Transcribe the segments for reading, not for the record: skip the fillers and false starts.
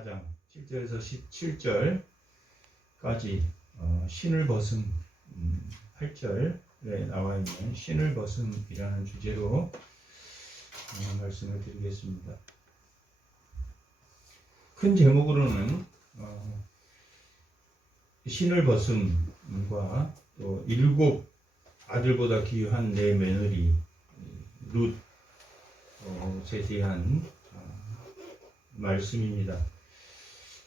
4장 7절에서 17절까지 신을 벗음 8절에 나와 있는 신을 벗음이라는 주제로 말씀을 드리겠습니다. 큰 제목으로는 신을 벗음과 또 7 아들보다 귀한 내 며느리 룻에 대한 말씀입니다.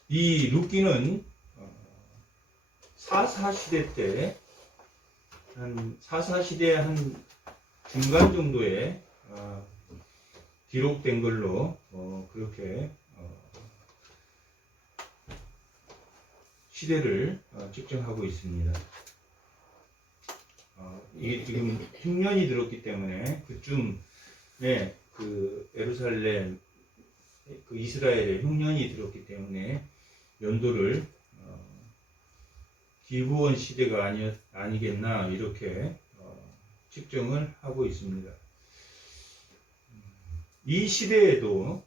이 룻기는 사사시대 때 사사시대의 한 중간 정도에 기록된 걸로 그렇게 시대를 측정하고 있습니다. 이게 지금 흉년이 들었기 때문에 그쯤에 그 예루살렘 그 이스라엘에 흉년이 들었기 때문에 연도를 기브온 시대가 아니겠나 이렇게 측정을 하고 있습니다. 이 시대에도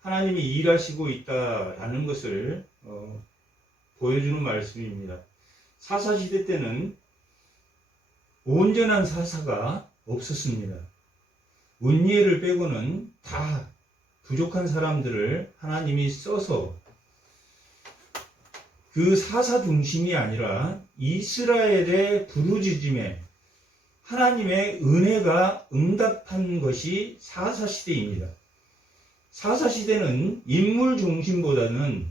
하나님이 일하시고 있다라는 것을 보여주는 말씀입니다. 사사시대 때는 온전한 사사가 없었습니다. 운니엘을 빼고는 다 부족한 사람들을 하나님이 써서 그 사사 중심이 아니라 이스라엘의 부르짖음에 하나님의 은혜가 응답한 것이 사사시대입니다. 사사시대는 인물 중심보다는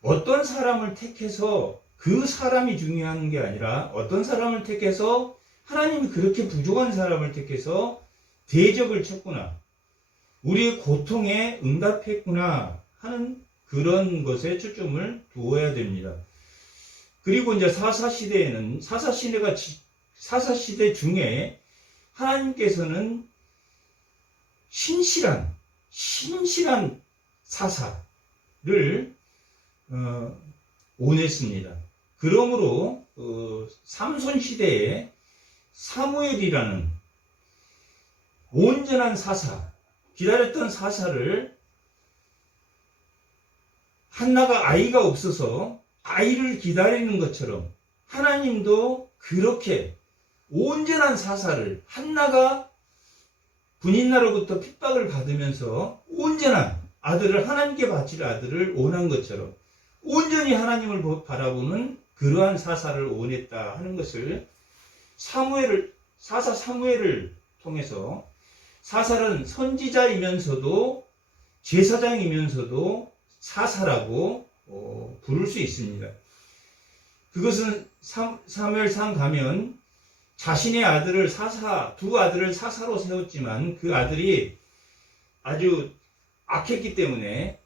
어떤 사람을 택해서 그 사람이 중요한 게 아니라 어떤 사람을 택해서 하나님이 그렇게 부족한 사람을 택해서 대적을 쳤구나, 우리의 고통에 응답했구나 하는 그런 것에 초점을 두어야 됩니다. 그리고 이제 사사시대에는 사사시대 중에 하나님께서는 신실한 사사를 원했습니다. 그러므로 삼손 시대에 사무엘이라는 온전한 사사, 기다렸던 사사를 한나가 아이가 없어서 아이를 기다리는 것처럼 하나님도 그렇게 온전한 사사를, 한나가 분인나로부터 핍박을 받으면서 온전한 아들을, 하나님께 바칠 아들을 원한 것처럼 온전히 하나님을 바라보는 그러한 사사를 원했다 하는 것을 사사 사무엘을 통해서, 사사는 선지자이면서도 제사장이면서도 사사라고 부를 수 있습니다. 그것은 사무엘상 가면 자신의 아들을 두 아들을 사사로 세웠지만 그 아들이 아주 악했기 때문에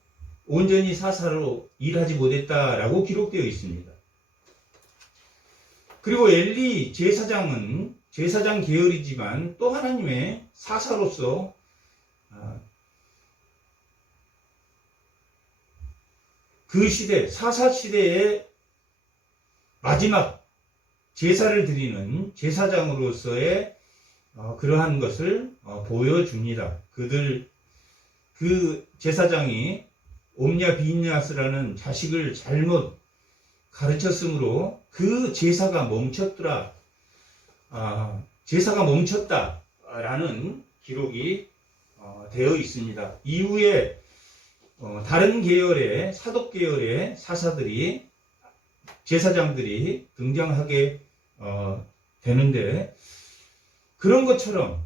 온전히 사사로 일하지 못했다라고 기록되어 있습니다. 그리고 엘리 제사장은 제사장 계열이지만 또 하나님의 사사로서 그 시대, 사사시대의 마지막 제사를 드리는 제사장으로서의 그러한 것을 보여줍니다. 그 제사장이 옴냐 비냐스라는 자식을 잘못 가르쳤으므로 그 제사가 멈췄더라. 제사가 멈췄다라는 기록이 되어 있습니다. 이후에 다른 계열의 사독 계열의 사사들이, 제사장들이 등장하게 되는데, 그런 것처럼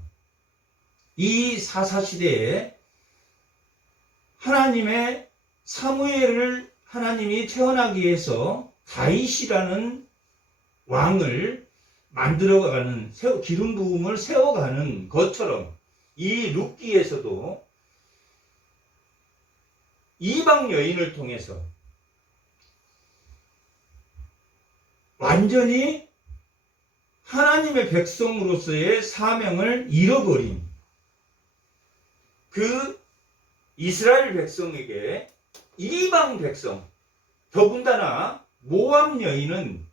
이 사사시대에 하나님의 사무엘을 하나님이 태어나기 위해서 다윗이라는 왕을 만들어가는, 기름 부음을 세워가는 것처럼 이 룻기에서도 이방 여인을 통해서 완전히 하나님의 백성으로서의 사명을 잃어버린 그 이스라엘 백성에게 이방 백성, 더군다나 모압 여인은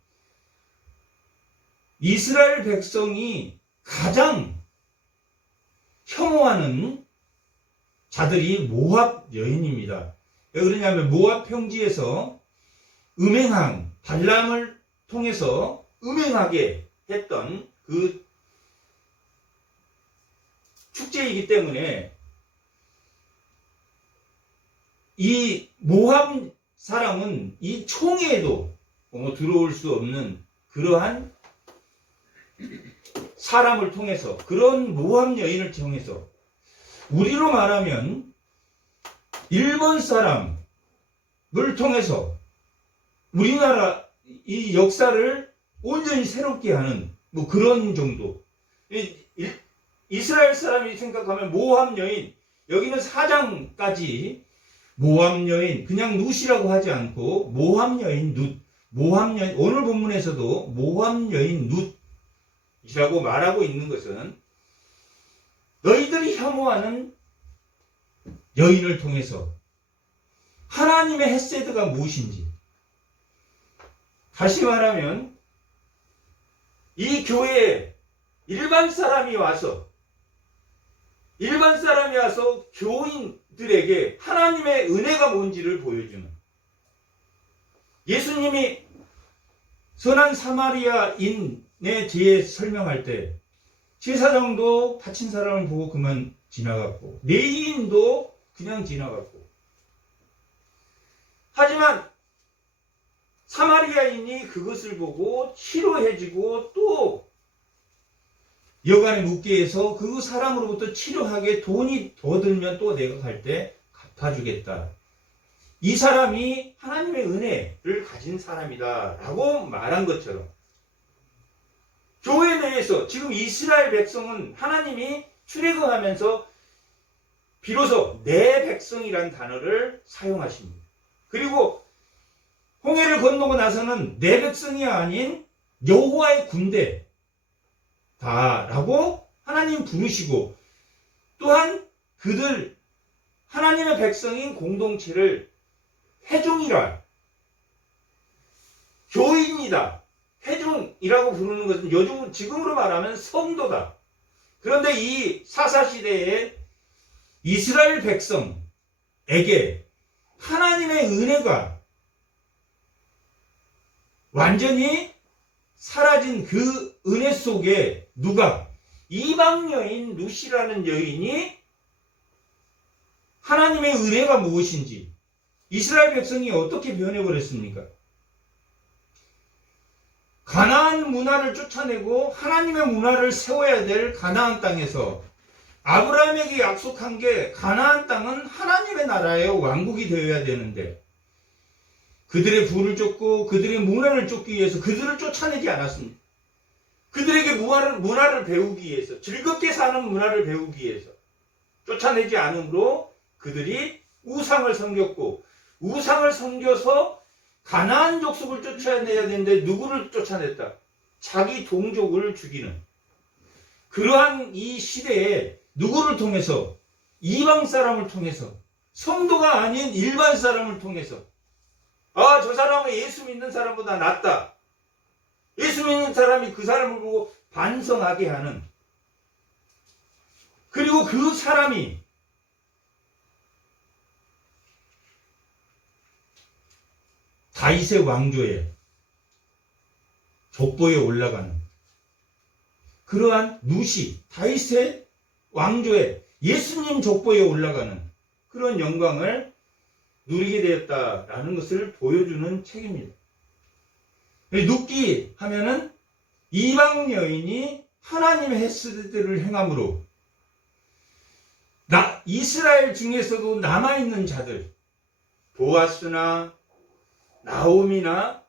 이스라엘 백성이 가장 혐오하는 자들이 모압 모압 여인입니다. 왜 그러냐면 모압 평지에서 음행한 발람을 통해서 음행하게 했던 그 축제이기 때문에 이 모압 사람은 이 총회에도 들어올 수 없는 그러한 사람을 통해서, 그런 모압 여인을 통해서, 우리로 말하면 일본 사람을 통해서 우리나라 이 역사를 온전히 새롭게 하는 뭐 그런 정도. 이스라엘 사람이 생각하면 모압 여인, 여기는 4장까지 모압 여인, 그냥 룻이라고 하지 않고 모압 여인 룻, 모압 여인, 오늘 본문에서도 모압 여인 룻이라고 말하고 있는 것은 너희들이 혐오하는 여인을 통해서 하나님의 헤세드가 무엇인지, 다시 말하면 이 교회에 일반 사람이 와서 교인들에게 하나님의 은혜가 뭔지를 보여주는, 예수님이 선한 사마리아인에 대해 설명할 때 제사장도 다친 사람을 보고 그만 지나갔고 레위인도 그냥 지나갔고, 하지만 사마리아인이 그것을 보고 치료해주고 또 여간에 묵게 해서 그 사람으로부터 치료하게 돈이 더 들면 또 내가 갈 때 갚아주겠다. 이 사람이 하나님의 은혜를 가진 사람이다 라고 말한 것처럼, 교회 내에서 지금 이스라엘 백성은 하나님이 출애굽하면서 비로소 내 백성이란 단어를 사용하십니다. 그리고 홍해를 건너고 나서는 내 백성이 아닌 여호와의 군대다라고 하나님 부르시고, 또한 그들 하나님의 백성인 공동체를 회중이라, 교인이다, 회중이라고 부르는 것은 요즘 지금으로 말하면 성도다. 그런데 이 사사시대에 이스라엘 백성에게 하나님의 은혜가 완전히 사라진 그 은혜 속에 누가, 이방 여인 룻이라는 여인이 하나님의 은혜가 무엇인지, 이스라엘 백성이 어떻게 변해버렸습니까? 가나안 문화를 쫓아내고 하나님의 문화를 세워야 될 가나안 땅에서 아브라함에게 약속한 게, 가나안 땅은 하나님의 나라의 왕국이 되어야 되는데 그들의 부를 쫓고 그들의 문화를 쫓기 위해서 그들을 쫓아내지 않았습니다. 그들에게 문화를 배우기 위해서, 즐겁게 사는 문화를 배우기 위해서 쫓아내지 않으므로 그들이 우상을 섬겼고, 우상을 섬겨서 가나안 족속을 쫓아내야 되는데 누구를 쫓아냈다? 자기 동족을 죽이는, 그러한 이 시대에 누구를 통해서? 이방 사람을 통해서, 성도가 아닌 일반 사람을 통해서, 아, 저 사람은 예수 믿는 사람보다 낫다, 예수 믿는 사람이 그 사람을 보고 반성하게 하는, 그리고 그 사람이 다윗의 왕조에 족보에 올라가는 그러한 룻이 다윗의 왕조에, 예수님 족보에 올라가는 그런 영광을 누리게 되었다라는 것을 보여주는 책입니다. 룻기 하면은 이방 여인이 하나님의 헤세드를 행함으로 이스라엘 중에서도 남아있는 자들, 보아스나 나오미나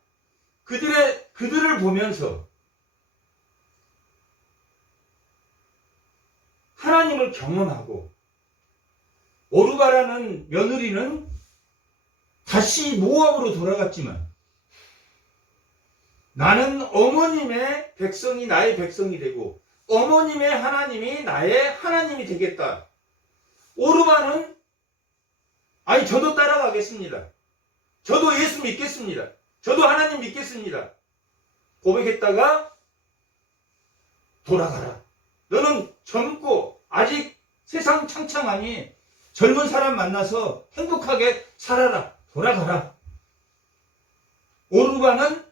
그들을 보면서 하나님을 경험하고, 오르바라는 며느리는 다시 모압으로 돌아갔지만 나는 어머님의 백성이 나의 백성이 되고 어머님의 하나님이 나의 하나님이 되겠다. 오르바는 아니 저도 따라가겠습니다. 저도 예수 믿겠습니다. 저도 하나님 믿겠습니다. 고백했다가 돌아가라. 너는 젊고 아직 세상 창창하니 젊은 사람 만나서 행복하게 살아라. 돌아가라. 오르바는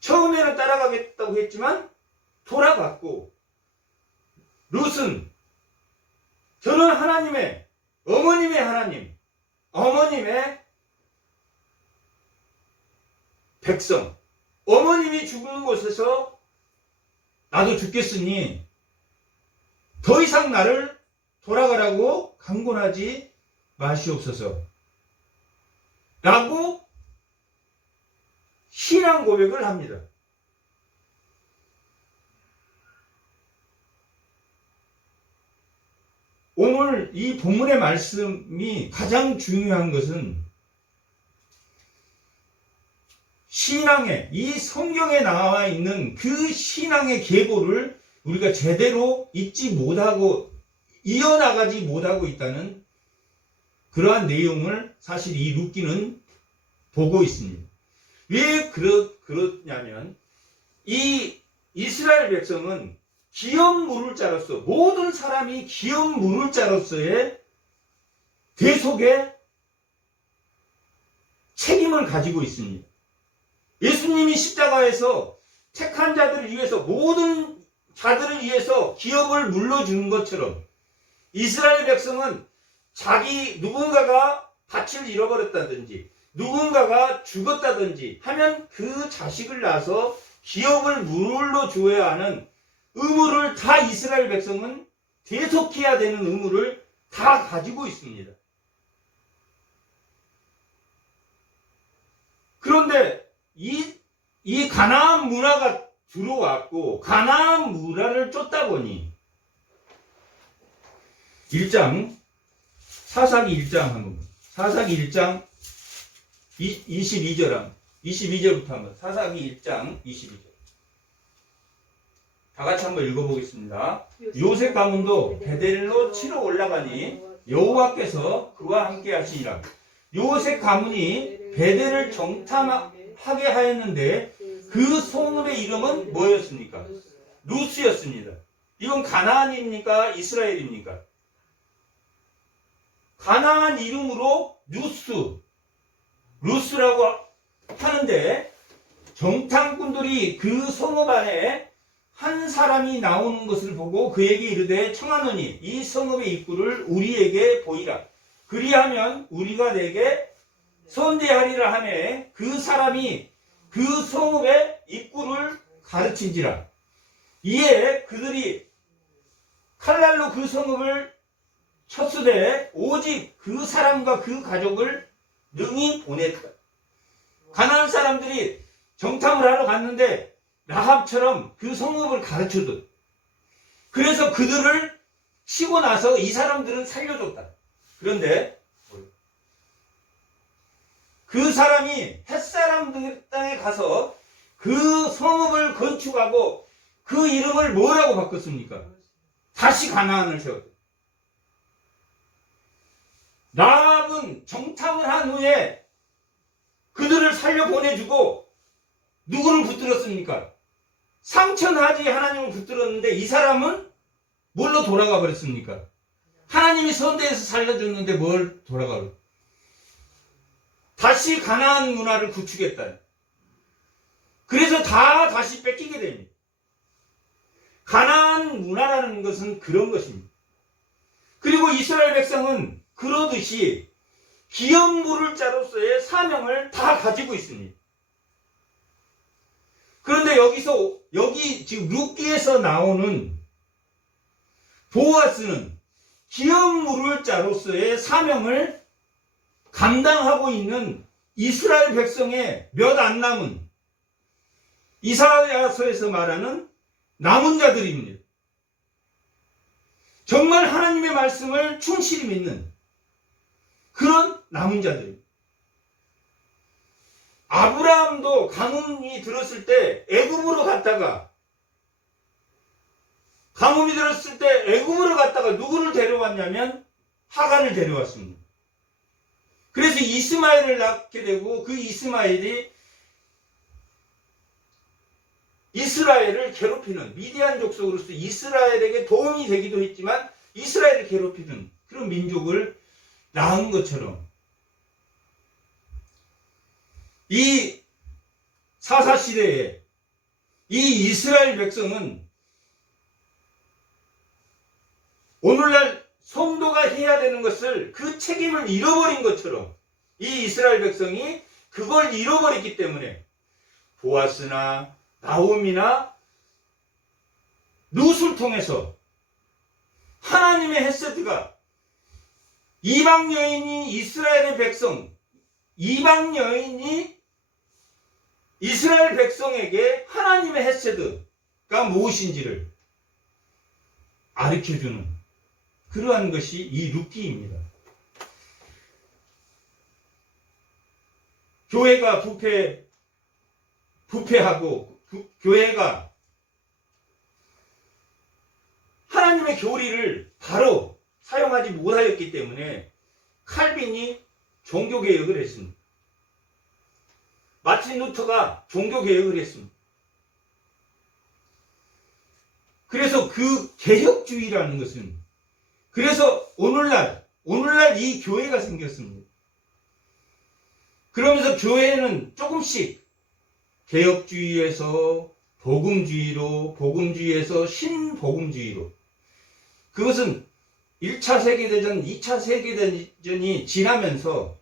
처음에는 따라가겠다고 했지만 돌아갔고, 룻은 저는 하나님의, 어머님의 하나님, 어머님의 백성, 어머님이 죽는 곳에서 나도 죽겠으니 더 이상 나를 돌아가라고 강권하지 마시옵소서 라고 신앙 고백을 합니다. 오늘 이 본문의 말씀이 가장 중요한 것은 신앙의, 이 성경에 나와 있는 그 신앙의 계보를 우리가 제대로 잊지 못하고 이어나가지 못하고 있다는 그러한 내용을 사실 이 룻기는 보고 있습니다. 왜 그렇냐면 이 이스라엘 백성은 기업 물을 자로서, 모든 사람이 기업 물을 자로서의 대속의 책임을 가지고 있습니다. 예수님이 십자가에서 택한 자들을 위해서, 모든 자들을 위해서 기업을 물러주는 것처럼 이스라엘 백성은 누군가가 밭을 잃어버렸다든지 누군가가 죽었다든지 하면 그 자식을 낳아서 기업을 물러줘야 하는 의무를 다 이스라엘 백성은 대속해야 되는 의무를 다 가지고 있습니다. 그런데 이 가나안 문화가 들어왔고 가나안 문화를 쫓다 보니 1장 사사기 1장 한번 사사기 1장 22절부터 한번 사사기 1장 22절 다 같이 한번 읽어보겠습니다. 요셉 가문도 베델로 치러 올라가니 여호와께서 그와 함께 하시니라. 요셉 가문이 베델을 정탐하게 하였는데 그 성읍의 이름은 뭐였습니까? 루스였습니다. 이건 가나안입니까? 이스라엘입니까? 가나안 이름으로 루스라고 하는데 정탐꾼들이 그 성읍 안에 한 사람이 나오는 것을 보고 그에게 이르되 청하노니 이 성읍의 입구를 우리에게 보이라. 그리하면 우리가 내게 선대하리라 하매 그 사람이 그 성읍의 입구를 가르친지라. 이에 그들이 칼날로 그 성읍을 쳤으되 오직 그 사람과 그 가족을 능히 보냈다. 가나안 사람들이 정탐을 하러 갔는데 라합처럼 그 성읍을 가르쳐줬다. 그래서 그들을 치고 나서 이 사람들은 살려줬다. 그런데 그 사람이 햇사람들 땅에 가서 그 성읍을 건축하고 그 이름을 뭐라고 바꿨습니까? 다시 가나안을 세웠다. 라합은 정탐을 한 후에 그들을 살려 보내주고 누구를 붙들었습니까? 상천하지 하나님을 붙들었는데 이 사람은 뭘로 돌아가 버렸습니까? 하나님이 선대에서 살려줬는데 뭘 돌아가 버렸? 다시 가나안 문화를 구축했다. 그래서 다시 뺏기게 됩니다. 가나안 문화라는 것은 그런 것입니다. 그리고 이스라엘 백성은 그러듯이 기업 물을 자로서의 사명을 다 가지고 있습니다. 그런데 여기 지금 룻기에서 나오는 보아스는 기업 물을 자로서의 사명을 감당하고 있는 이스라엘 백성의 몇 안 남은 이사야서에서 말하는 남은 자들입니다. 정말 하나님의 말씀을 충실히 믿는 그런 남은 자들입니다. 아브라함도 가뭄이 들었을 때 애굽으로 갔다가 누구를 데려왔냐면 하간을 데려왔습니다. 그래서 이스마엘을 낳게 되고 그 이스마엘이 이스라엘을 괴롭히는 미디안 족속으로서 이스라엘에게 도움이 되기도 했지만 이스라엘을 괴롭히는 그런 민족을 낳은 것처럼 이 사사시대에 이 이스라엘 백성은 오늘날 성도가 해야 되는 것을 그 책임을 잃어버린 것처럼 이 이스라엘 백성이 그걸 잃어버렸기 때문에 보아스나 나오미나 룻을 통해서 하나님의 헤세드가 이방 여인이 이스라엘의 백성, 이방 여인이 이스라엘 백성에게 하나님의 헤세드가 무엇인지를 가르쳐주는 그러한 것이 이 룻기입니다. 교회가 부패하고 교회가 하나님의 교리를 바로 사용하지 못하였기 때문에 칼빈이 종교개혁을 했습니다. 마틴 루터가 종교개혁을 했습니다. 그래서 그 개혁주의라는 것은 그래서 오늘날 이 교회가 생겼습니다. 그러면서 교회는 조금씩 개혁주의에서 복음주의로, 복음주의에서 신복음주의로, 그것은 1차 세계대전, 2차 세계대전이 지나면서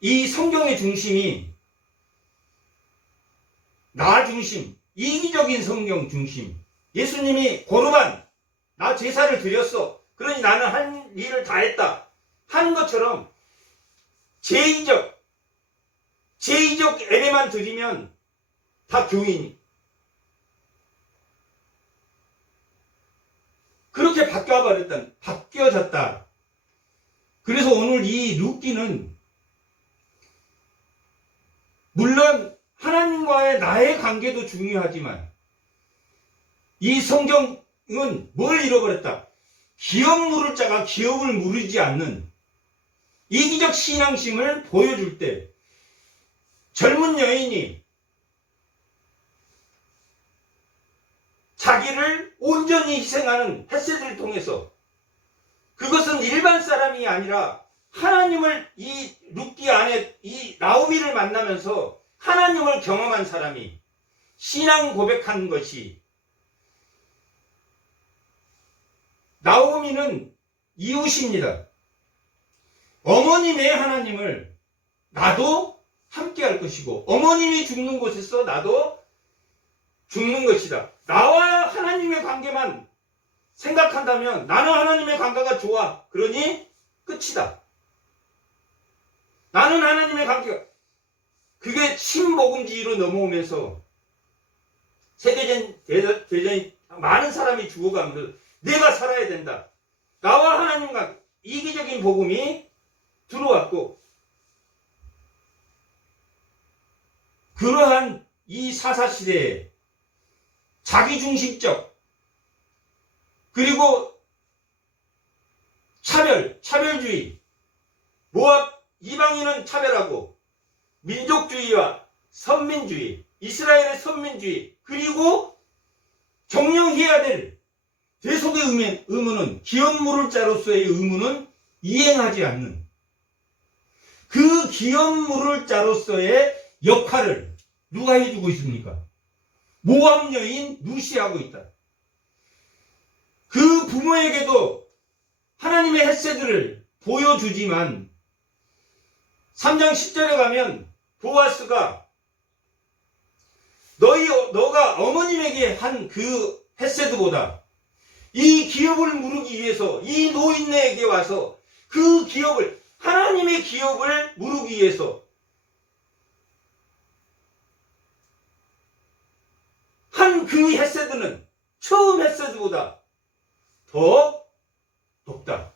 이 성경의 중심이 나 중심, 이기적인 성경 중심, 예수님이 고르반, 나 제사를 드렸어, 그러니 나는 한 일을 다 했다 하는 것처럼 제의적 예배만 드리면 다 교인이 그렇게 바뀌어졌다. 그래서 오늘 이 룻기는 물론 하나님과의 나의 관계도 중요하지만 이 성경은 뭘 잃어버렸다? 기업 물을 자가 기업을 무르지 않는 이기적 신앙심을 보여줄 때 젊은 여인이 자기를 온전히 희생하는 헤세드를 통해서 그것은 일반 사람이 아니라 하나님을 이 룻기 안에 이 나오미를 만나면서 하나님을 경험한 사람이 신앙 고백한 것이 나오미는 이웃입니다. 어머님의 하나님을 나도 함께 할 것이고 어머님이 죽는 곳에서 나도 죽는 것이다. 나와 하나님의 관계만 생각한다면 나는 하나님의 관계가 좋아. 그러니 끝이다. 나는 하나님의 관계가 그게 신복음주의로 넘어오면서 세계대전이 많은 사람이 죽어가면서 내가 살아야 된다. 나와 하나님과 이기적인 복음이 들어왔고 그러한 이 사사시대에 자기중심적 그리고 차별주의 모압 이방인은 차별하고 민족주의와 선민주의 이스라엘의 선민주의 그리고 정령해야 될 대속의 의무는 기업 물을 자로서의 의무는 이행하지 않는 그 기업 물을 자로서의 역할을 누가 해주고 있습니까? 모압 여인 룻이 하고 있다. 그 부모에게도 하나님의 헤세드를 보여주지만 3장 10절에 가면 보아스가 너가 어머님에게 한 그 헤세드보다 이 기업을 무르기 위해서 이 노인네에게 와서 그 기업을 하나님의 기업을 무르기 위해서 한 그 헤세드는 처음 헤세드보다 더 높다.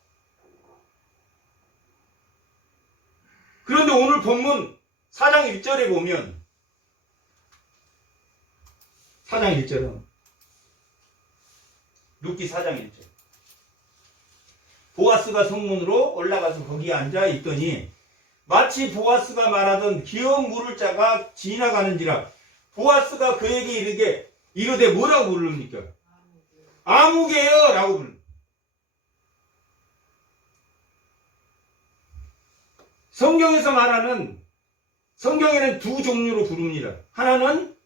그런데 오늘 본문 4장 1절에 보면 4장 1절은 룻기 4장 1절 보아스가 성문으로 올라가서 거기에 앉아 있더니 마치 보아스가 말하던 기업 물을 자가 지나가는지라 보아스가 그에게 이르되 뭐라고 부릅니까? 아무개요 라고 부릅니다. 성경에서 말하는, 성경에는 두 종류로 부릅니다. 하나는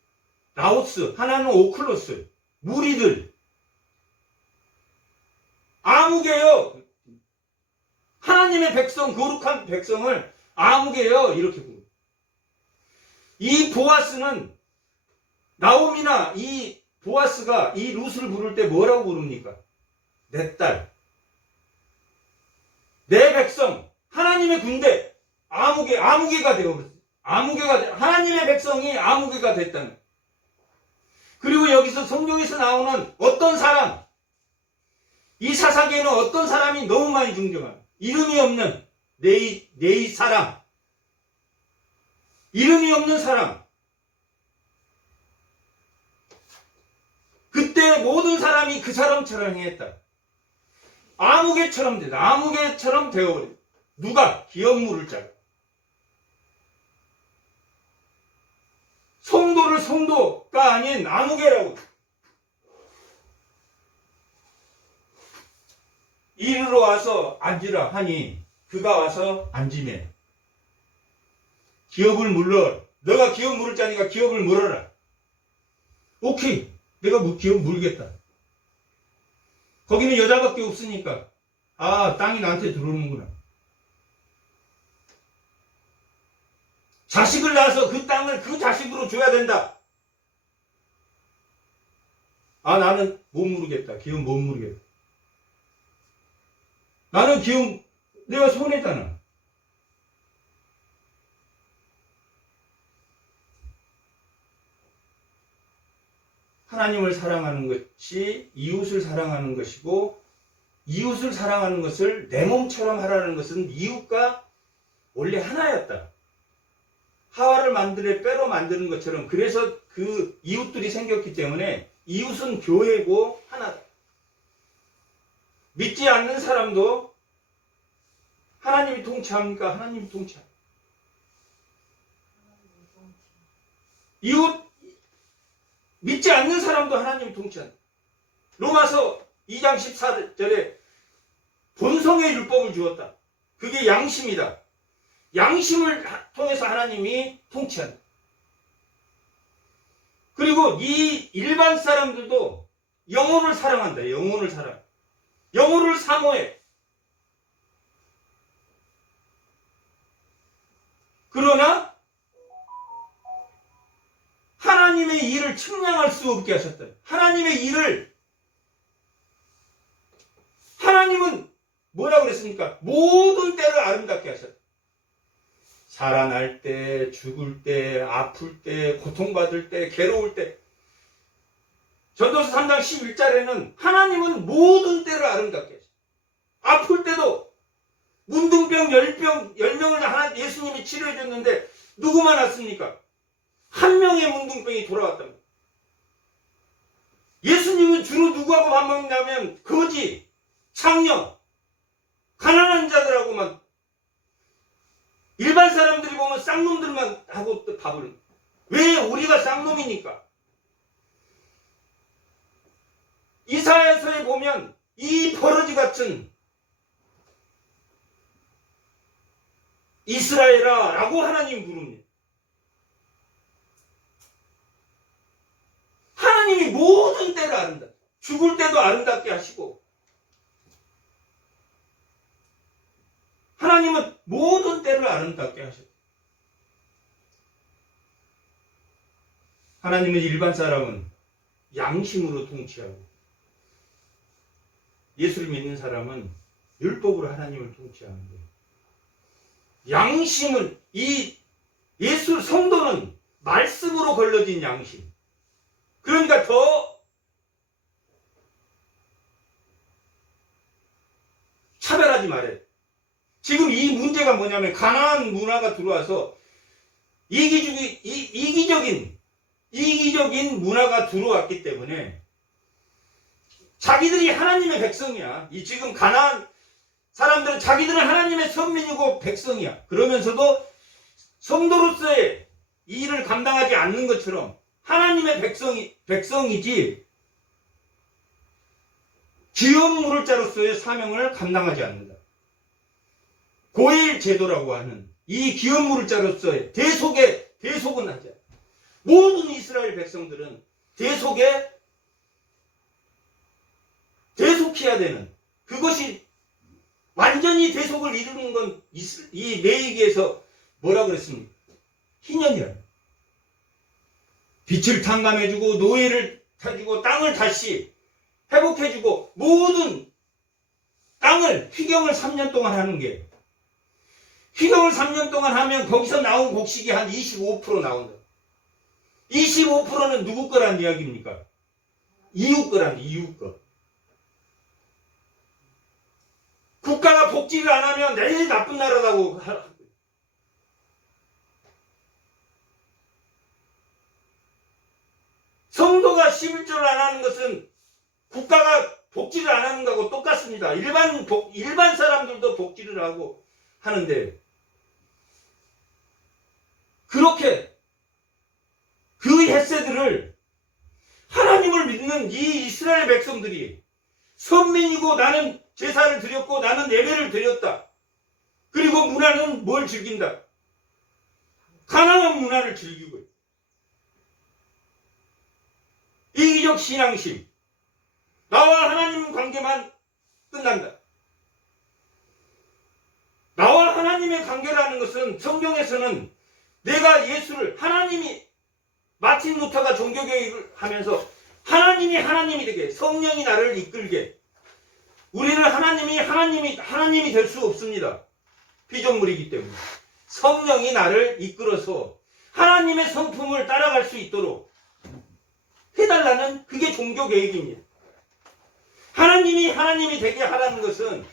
라오스, 하나는 오클로스, 무리들. 아무개요. 하나님의 백성, 거룩한 백성을 아무개요. 이렇게 부릅니다. 이 보아스는, 나오미나 이 보아스가 이 룻을 부를 때 뭐라고 부릅니까? 내 딸, 내 백성, 하나님의 군대, 아무개가 되어버렸어요. 하나님의 백성이 아무개가 됐다는. 그리고 여기서 성경에서 나오는 어떤 사람, 이 사사기에는 어떤 사람이 너무 많이 등장합니다. 이름이 없는 네 사람, 이름이 없는 사람. 그때 모든 사람이 그 사람처럼 행했다. 아무개처럼 되다. 아무개처럼 되어버려. 누가? 기업 물을 자가. 성도를 성도가 아닌 아무개라고. 이리로 와서 앉으라 하니 그가 와서 앉으매 기업을 물러. 너가 기업 물을 자니까 기업을 물어라. 오케이. 내가 기업 물겠다. 거기는 여자밖에 없으니까. 아, 땅이 나한테 들어오는구나. 자식을 낳아서 그 땅을 그 자식으로 줘야 된다. 아, 나는 못 물겠다. 기업 못 물겠다. 나는 기업 내가 손해잖아. 하나님을 사랑하는 것이 이웃을 사랑하는 것이고, 이웃을 사랑하는 것을 내 몸처럼 하라는 것은 이웃과 원래 하나였다. 하와를 빼로 만드는 것처럼. 그래서 그 이웃들이 생겼기 때문에 이웃은 교회고 하나다. 믿지 않는 사람도 하나님이 통치합니까? 하나님이 통치합니다. 이웃 믿지 않는 사람도 하나님이 통치한다. 로마서 2장 14절에 본성의 율법을 주었다. 그게 양심이다. 양심을 통해서 하나님이 통치한다. 그리고 이 일반 사람들도 영혼을 사랑한다. 영혼을 사랑. 영혼을 사모해. 그러나 하나님의 일을 측량할 수 없게 하셨다. 하나님의 일을, 하나님은 뭐라고 그랬습니까? 모든 때를 아름답게 하셨다. 살아날 때, 죽을 때, 아플 때, 고통받을 때, 괴로울 때. 전도서 3장 11절에는 하나님은 모든 때를 아름답게 하셨다. 아플 때도 문둥병 10명을 예수님이 치료해 줬는데 누구만 왔습니까? 한 명의 문둥병이 돌아왔답니다. 예수님은 주로 누구하고 밥 먹냐면 거지, 창녀, 가난한 자들하고만. 일반 사람들이 보면 쌍놈들만 하고 밥을. 왜 우리가 쌍놈이니까? 이사야서에 보면 이 버러지 같은 이스라엘아 라고 하나님 부릅니다. 하나님이 모든 때를 아름답게, 죽을 때도 아름답게 하시고, 하나님은 모든 때를 아름답게 하셨다. 하나님은 일반 사람은 양심으로 통치하고, 예수를 믿는 사람은 율법으로 하나님을 통치하는 거예요. 양심은, 이 예수 성도는 말씀으로 걸러진 양심. 그러니까 더 차별하지 말아요. 지금 이 문제가 뭐냐면 가나안 문화가 들어와서 이기적인 문화가 들어왔기 때문에 자기들이 하나님의 백성이야. 이 지금 가나안 사람들은 자기들은 하나님의 선민이고 백성이야. 그러면서도 성도로서의 이 일을 감당하지 않는 것처럼 하나님의 백성이지 기업 물을 자로서의 사명을 감당하지 않는다. 고일 제도라고 하는 이 기업 물을 자로서의 대속은 하지 않아. 모든 이스라엘 백성들은 대속해야 되는, 그것이 완전히 대속을 이루는 건 이 레위기에서 뭐라 그랬습니까? 희년이라. 빛을 탕감해주고 노예를 타주고 땅을 다시 회복해주고 모든 땅을 희경을 3년 동안 하는 게, 희경을 3년 동안 하면 거기서 나온 곡식이 한 25% 나온다. 25%는 누구 거란 이야기입니까? 이웃 거란, 이웃 거. 국가가 복지를 안 하면 내일 나쁜 나라라고 성도가 11조를 안 하는 것은 국가가 복지를 안 하는 거하고 똑같습니다. 일반 사람들도 복지를 하고 하는데, 그렇게 그 헷새들을 하나님을 믿는 이 이스라엘 백성들이, 선민이고 나는 제사를 드렸고 나는 예배를 드렸다. 그리고 문화는 뭘 즐긴다? 가나안 문화를 즐기고 있다. 이기적 신앙심. 나와 하나님 관계만 끝난다. 나와 하나님의 관계라는 것은 성경에서는 내가 예수를, 하나님이, 마틴 루터가 종교교육을 하면서 하나님이 되게, 성령이 나를 이끌게, 우리는 하나님이 될 수 없습니다. 피조물이기 때문에. 성령이 나를 이끌어서 하나님의 성품을 따라갈 수 있도록 해달라는, 그게 종교 계획입니다. 하나님이 되게 하라는 것은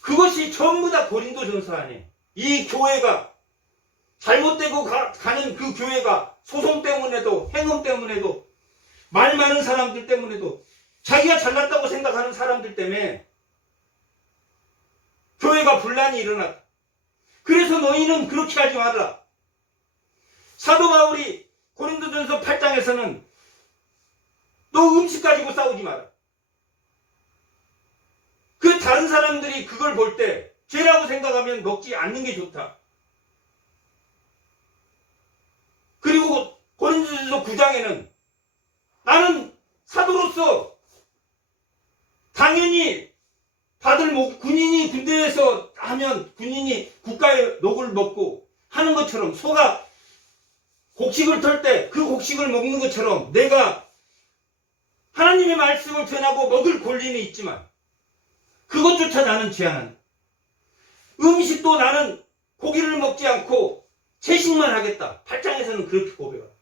그것이 전부 다 고린도전서 안에, 이 교회가 잘못되고 가는 그 교회가 소송 때문에도, 행음 때문에도, 말 많은 사람들 때문에도, 자기가 잘났다고 생각하는 사람들 때문에 교회가 분란이 일어났다. 그래서 너희는 그렇게 하지 말라. 사도 바울이 고린도전서 8장에서는 너 음식 가지고 싸우지 마라. 그 다른 사람들이 그걸 볼 때 죄라고 생각하면 먹지 않는 게 좋다. 그리고 고린도전서 9장에는 나는 사도로서 당연히 받을 군인이 군대에서 하면 군인이 국가의 녹을 먹고 하는 것처럼, 소가 곡식을 털 때 그 곡식을 먹는 것처럼 내가 하나님의 말씀을 전하고 먹을 권리는 있지만 그것조차 나는 제한한다. 음식도 나는 고기를 먹지 않고 채식만 하겠다. 8장에서는 그렇게 고백합니다.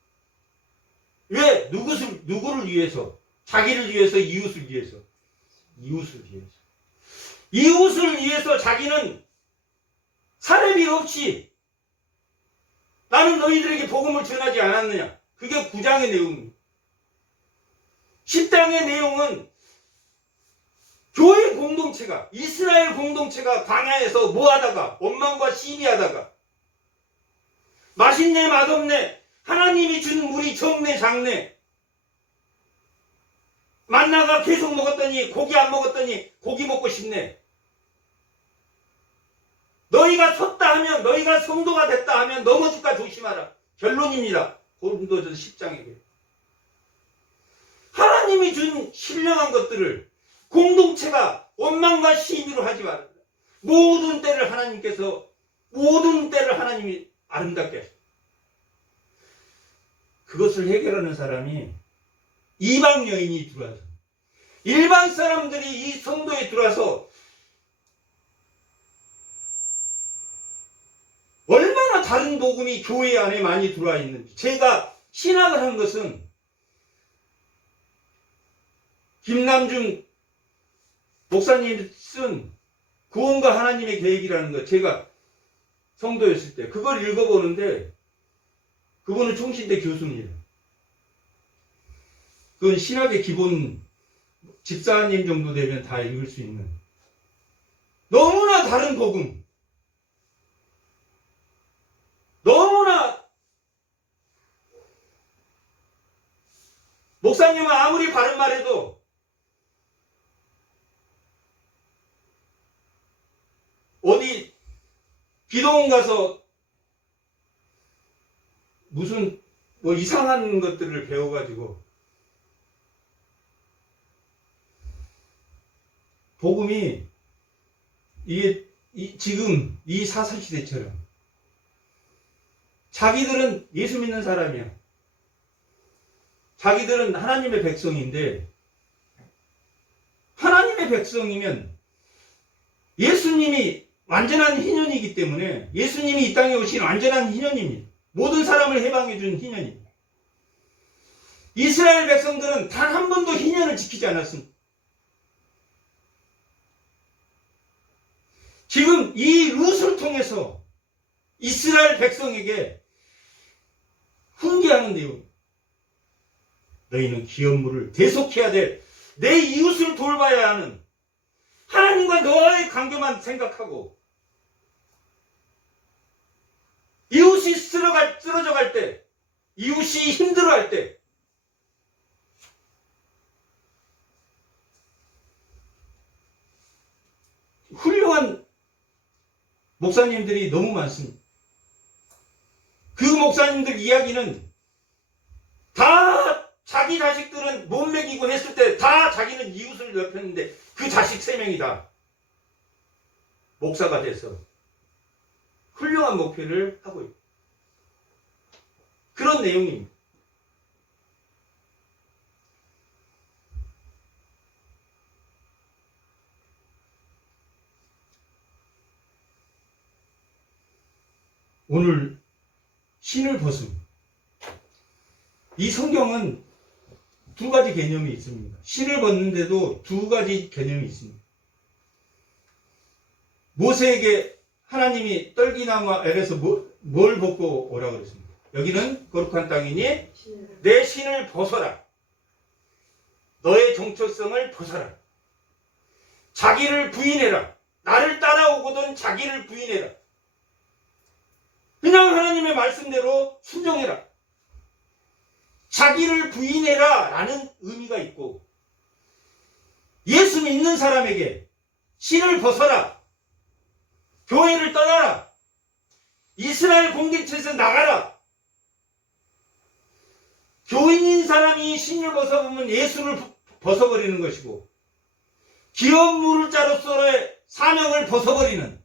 왜? 누구를 위해서? 자기를 위해서, 이웃을 위해서. 이웃을 위해서 자기는 사례비 없이 나는 너희들에게 복음을 전하지 않았느냐. 그게 9장의 내용입니다. 10장의 내용은 교회 공동체가, 이스라엘 공동체가 광야에서 뭐하다가, 원망과 시비하다가, 맛있네 맛없네, 하나님이 준 물이 적네 작네, 만나가 계속 먹었더니 고기 안 먹었더니 고기 먹고 싶네. 너희가 섰다 하면, 너희가 성도가 됐다 하면 넘어질까 조심하라. 결론입니다. 고린도전서 10장에. 하나님이 준 신령한 것들을 공동체가 원망과 시비로 하지 말아라. 모든 때를 하나님이 아름답게 하십니다. 그것을 해결하는 사람이 이방 여인이 들어와서, 일반 사람들이 이 성도에 들어와서 얼마나 다른 복음이 교회 안에 많이 들어와 있는지. 제가 신학을 한 것은 김남중 목사님이 쓴 구원과 하나님의 계획이라는 거, 제가 성도였을 때 그걸 읽어보는데, 그분은 총신대 교수입니다. 그건 신학의 기본, 집사님 정도 되면 다 읽을 수 있는 너무나 다른 복음, 너무나, 목사님은 아무리 바른 말해도 어디 기도원 가서 무슨 뭐 이상한 것들을 배워가지고 복음이 이게 지금 이 사사시대처럼 자기들은 예수 믿는 사람이야. 자기들은 하나님의 백성인데 하나님의 백성이면 예수님이 완전한 희년이기 때문에 예수님이 이 땅에 오신 완전한 희년입니다. 모든 사람을 해방해 준 희년입니다. 이스라엘 백성들은 단 한 번도 희년을 지키지 않았습니다. 지금 이 룻을 통해서 이스라엘 백성에게 훈계하는 내용. 너희는 기업물을 대속해야 될, 내 이웃을 돌봐야 하는, 하나님과 너의 관계만 생각하고 이웃이 쓰러져 갈 때, 이웃이 힘들어할 때 훌륭한 목사님들이 너무 많습니다. 그 목사님들 이야기는 다 자기 자식들은 못 먹이고 했을 때 다 자기는 이웃을 넓혔는데 그 자식 3명이다. 목사가 돼서 훌륭한 목표를 하고 있다. 그런 내용입니다. 오늘 신을 벗음. 이 성경은 2가지 개념이 있습니다. 신을 벗는데도 2가지 개념이 있습니다. 모세에게 하나님이 떨기나무 아래에서 뭘 벗고 오라고 그랬습니다. 여기는 거룩한 땅이니 내 신을 벗어라. 너의 정체성을 벗어라. 자기를 부인해라. 나를 따라오거든 자기를 부인해라. 그냥 하나님의 말씀대로 순종해라. 자기를 부인해라 라는 의미가 있고, 예수 믿는 사람에게 신을 벗어라. 교회를 떠나라. 이스라엘 공동체에서 나가라. 교인인 사람이 신을 벗어보면 예수를 벗어버리는 것이고, 기업무를자로서의 사명을 벗어버리는,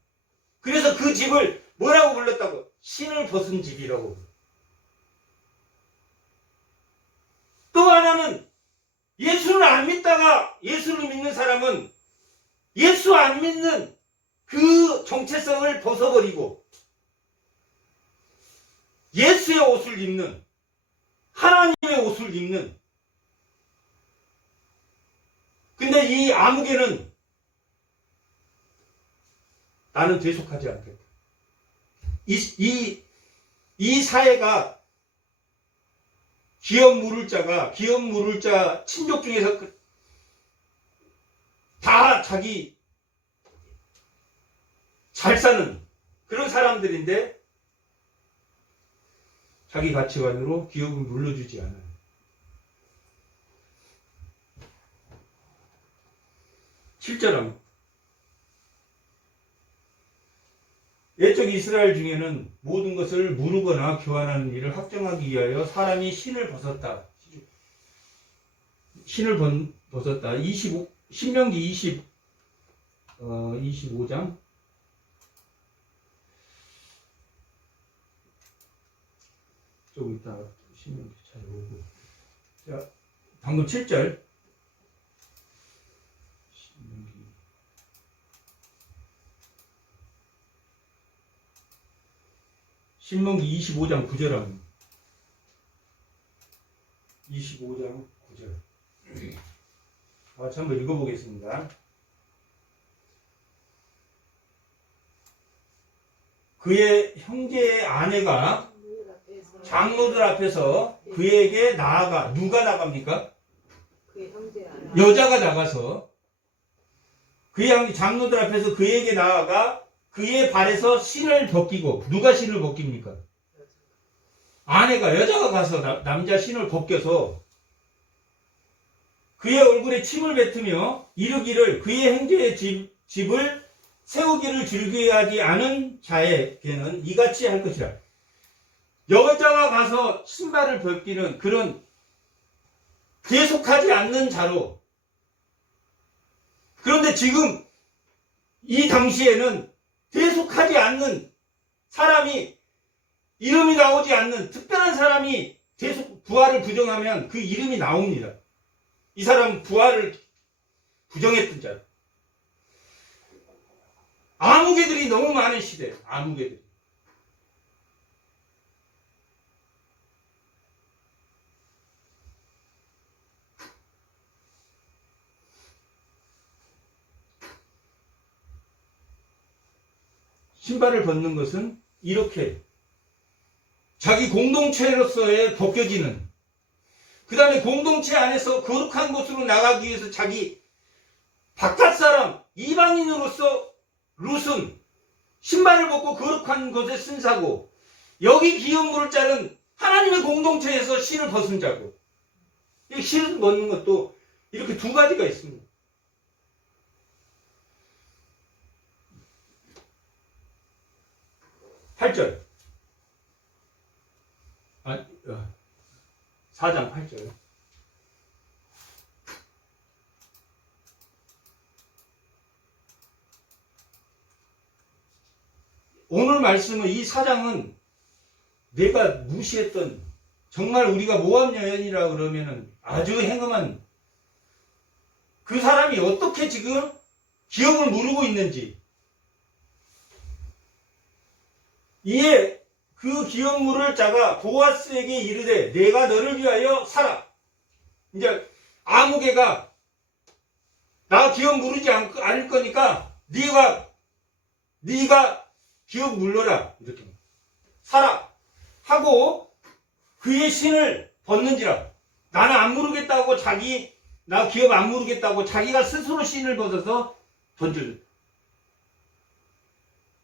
그래서 그 집을 뭐라고 불렀다고? 신을 벗은 집이라고. 또 하나는 예수를 안 믿다가 예수를 믿는 사람은 예수 안 믿는 그 정체성을 벗어버리고 예수의 옷을 입는, 하나님의 옷을 입는. 근데 이 아무개는 나는 대속하지 않겠다. 이 사회가 기업 물을 자 친족 중에서 다 자기 잘 사는 그런 사람들인데 자기 가치관으로 기업을 물려주지 않아요. 실제로 옛적 이스라엘 중에는 모든 것을 무르거나 교환하는 일을 확정하기 위하여 사람이 신을 벗었다. 신을 벗었다. 신명기 25장. 좀 이따 신명기 잘 보고. 자, 방금 7절. 신명기 25장 9절 합니다. 25장 9절. 같이 한번 읽어보겠습니다. 그의 형제의 아내가 장로들 앞에서 그에게 나아가, 누가 나갑니까? 여자가 나가서 그의 장로들 앞에서 그에게 나아가 그의 발에서 신을 벗기고, 누가 신을 벗깁니까? 아내가, 여자가 가서 남자 신을 벗겨서 그의 얼굴에 침을 뱉으며 이르기를 그의 형제의 집을 세우기를 즐겨하지 않은 자에게는 이같이 할 것이라. 여자가 가서 신발을 벗기는 그런 계속하지 않는 자로. 그런데 지금 이 당시에는 계속하지 않는 사람이, 이름이 나오지 않는 특별한 사람이 계속 부활을 부정하면 그 이름이 나옵니다. 이 사람은 부활을 부정했던 자. 아무개들이 너무 많은 시대예요. 아무개들. 신발을 벗는 것은 이렇게 자기 공동체로서의 벗겨지는, 그 다음에 공동체 안에서 거룩한 곳으로 나가기 위해서 자기 바깥 사람, 이방인으로서 룻은 신발을 벗고 거룩한 것에 쓴 자고, 여기 기업 물을 자는 하나님의 공동체에서 신을 벗은 자고. 이 신을 벗는 것도 이렇게 두 가지가 있습니다. 8절. 4장 8절. 오늘 말씀은, 이 4장은 내가 무시했던, 정말 우리가 모함 여인이라 그러면은 아주 행음한 그 사람이 어떻게 지금 기업을 무르고 있는지, 이에 그 기업 물을 자가 보아스에게 이르되 내가 너를 위하여 살아. 이제 아무개가 나 기업 무르지 않을 거니까 네가 기업 물러라, 이렇게 살아 하고 그의 신을 벗는지라. 나는 안 무르겠다고, 나 기업 안 무르겠다고 자기가 스스로 신을 벗어서 던질.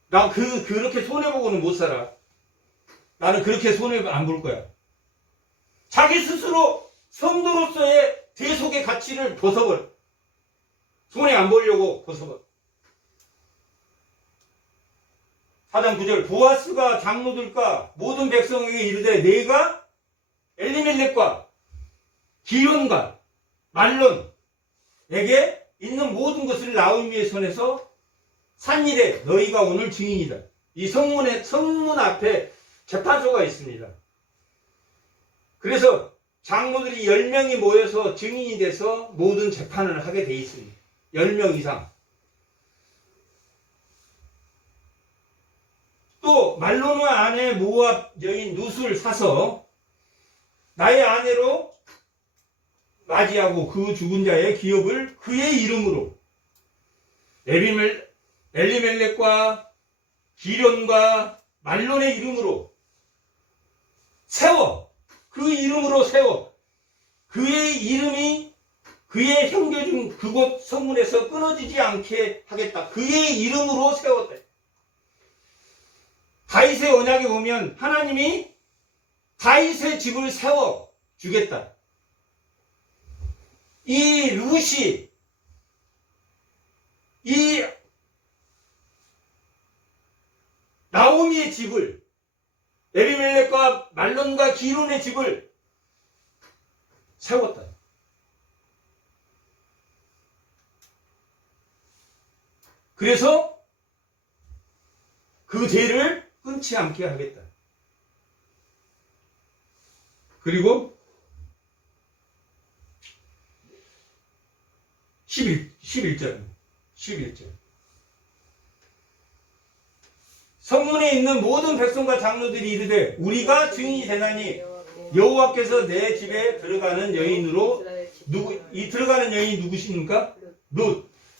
나 그렇게 손해보고는 못 살아. 나는 그렇게 손해 안 볼 거야. 자기 스스로 성도로서의 대속의 가치를 벗어버려. 손해 안 보려고 벗어버려. 4장 9절. 보아스가 장로들과 모든 백성에게 이르되 내가 엘리멜렉과 기론과 말론에게 있는 모든 것을 나오미의 손에서 산 일에 너희가 오늘 증인이다. 이 성문 앞에 재판소가 있습니다. 그래서 장로들이 10명이 모여서 증인이 돼서 모든 재판을 하게 돼 있습니다. 10명 이상. 또 말로는 아내 모압 여인 룻을 사서 나의 아내로 맞이하고 그 죽은 자의 기업을 그의 이름으로 엘리멜렉과 기련과 말론의 이름으로 세워, 그 이름으로 세워, 그의 이름이 그의 형제 중 그곳 성문에서 끊어지지 않게 하겠다. 그의 이름으로 세웠다. 다윗의 언약에 보면 하나님이 다윗의 집을 세워 주겠다. 이 룻이 이 나오미의 집을, 엘리멜렉과 말론과 기론의 집을 세웠다. 그래서 그 죄를 끊지 않게 하겠다. 그리고 11절. 성문에 있는 모든 백성과 장로들이 이르되 우리가 증인이 되나니 여호와께서 내 집에 들어가는 여인으로 이 들어가는 여인이 누구십니까?